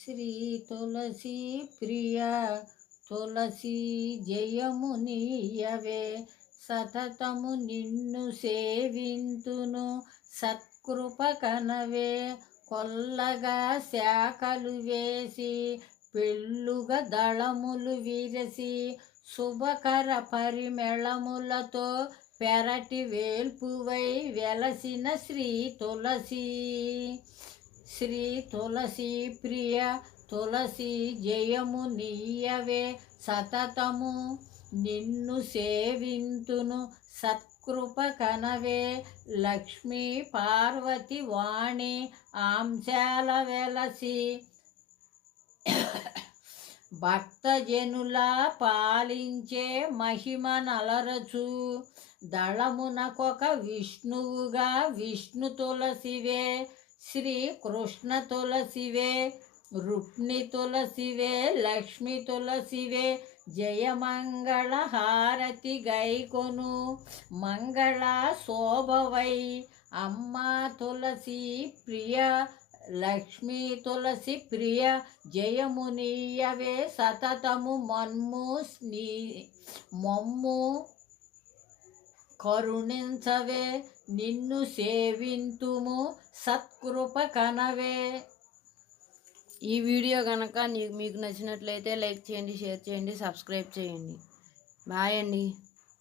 శ్రీ తులసి ప్రియ తులసి జయము నీయవే సతతము నిన్ను సేవింతును సత్కృప కనవే కొల్లగా శాఖలు వేసి పెళ్ళుగా దళములు విరసి శుభకర పరిమళములతో పెరటి వేల్పువై వెలసిన శ్రీ తులసి శ్రీ తులసి ప్రియ తులసి జయము నీయవే సతతము నిన్ను సేవింతును సత్కృప కనవే లక్ష్మీ పార్వతి వాణి ఆంశాల వెలసి భక్తజనుల పాలించే మహిమ నలరచు దళమునకొక విష్ణువుగా విష్ణు తులసివే శ్రీ కృష్ణ తులసివే రుక్మిణి తులసివే లక్ష్మి తులసివే జయమంగళ హారతి గైకొను మంగళ శోభవై అమ్మా తులసి ప్రియ లక్ష్మీ తులసి ప్రియ జయమునీయవే సతతము మమ్ము కరుణించవే నిన్ను సేవింతుము సత్కృప కనవే. ఈ వీడియో కనుక మీకు నచ్చినట్లయితే లైక్ చేయండి, షేర్ చేయండి, సబ్స్క్రైబ్ చేయండి. బాయ్ అండి.